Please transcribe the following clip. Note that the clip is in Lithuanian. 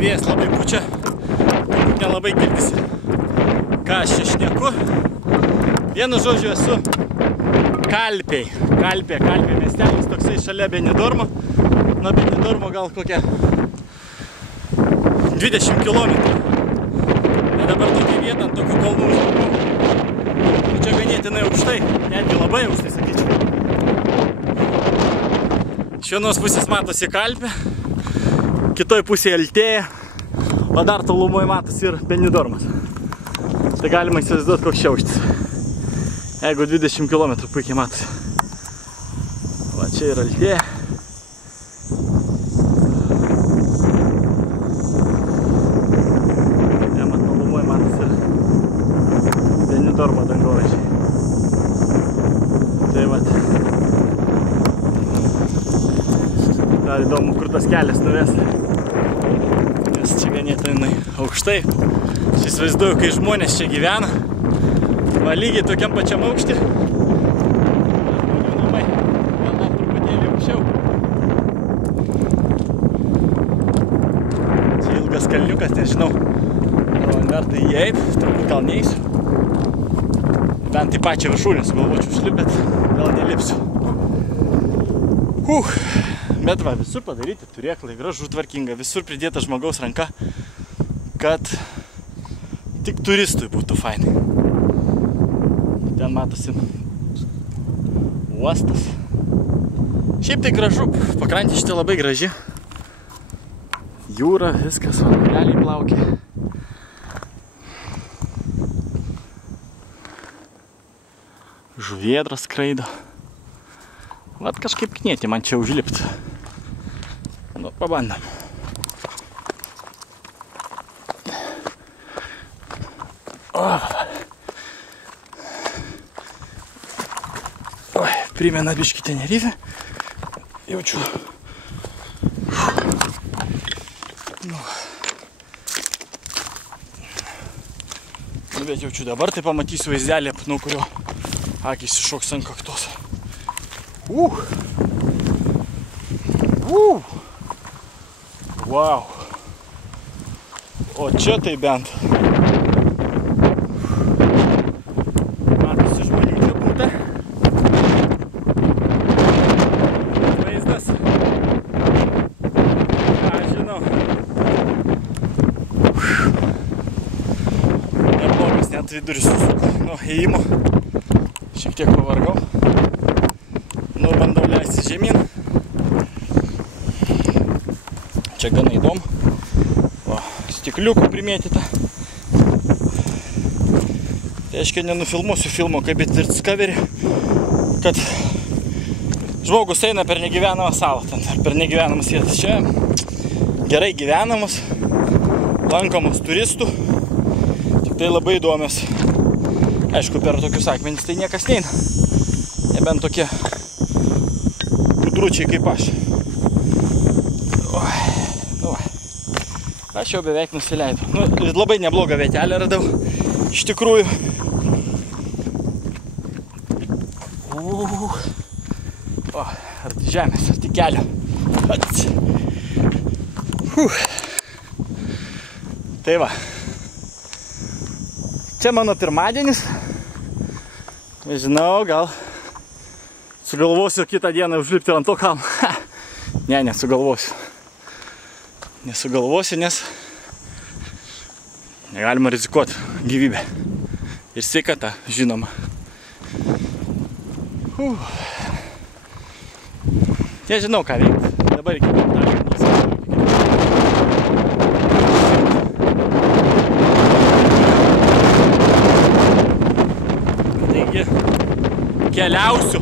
vėjas labai pučia, nelabai girdisi, ką aš čia šneku. Vienu žodžiu esu Kalpė miestelis, toksai šalia Benidormo. Nuo Benidormo gal kokia 20 km. Ir dabar tokia vieta ant tokių kalnų užlipau. Čia ganėtinai aukštai, netgi labai aukštai, sakyčiau. Iš vienos pusės matosi Kalpė, kitoj pusėje Altėja, o dar tolumoje matosi ir Benidormas. Tai galima įsivaizduoti, koks čia aukštis. Jeigu 20 km puikiai matosi. Va, čia yra Altėja. Tolumoje matosi ir Benidormo dangoraižiai. Tai vat. Dar įdomu, kur tas kelias nuves. Nes čia ganėtinai aukštai. Aš įsivaizduoju, kai žmonės čia gyvena. Va, lygiai tokiam pačiam aukštį. Žmonių namai. Gal dar truputėlį aukščiau. Čia ilgas kalniukas, nežinau. Gal verta įeit, turbūt gal neįsiu. Bent į pačią viršūnę sugalvočiau užlipti, bet gal nelipsiu. Bet va, visur padaryti turėklai, gražu, tvarkinga, visur pridėta žmogaus ranka, kad tik turistui būtų fainai. Ten matosi uostas. Šiaip tai gražu, pakrantė šitą labai graži. Jūra, viskas, vangelį plaukia. Žuvėdras skraido. Vat kažkaip knieti man čia užlipti. Nu, pabandom. Primena biškį Tenerifę. Jaučiu. Bet jaučiu dabar, tai pamatysiu vaizdelį, nuo kurio akys iššoks ant kaktos. Wow. O čia tai bent. Matosi žmonių čia būta. Vaizdas. Ką žinau. Neblogas, net vidurį susuku nuo ėjimo. Šiek tiek pavargau. Nu, bandau leisti žemyn. Čia gana įdomu. Va, stikliukų primėtyta. Tai aiškiai nenufilmuosiu filmo kaip Discovery, kad žmogus eina per negyvenamą salą, per negyvenamas vietas. Čia gerai gyvenamas, lankomas turistų, tik tai labai įdomios. Aišku, per tokius akmenis tai niekas neina. Nebent tokie gudručiai kaip aš. Aš jau beveik nusileidau. Nu, labai neblogą vietelę radau. Iš tikrųjų. Arti žemės, arti kelio. Tai va. Čia mano pirmadienis. Nežinau, gal sugalvosiu kitą dieną užlipti ant to kalno. Ne, nesugalvosiu. Nesugalvosiu, nes negalima rizikuoti gyvybę. Ir sveikata, žinoma. Nežinau, ką veikti. Dabar iki Taigi, keliausiu.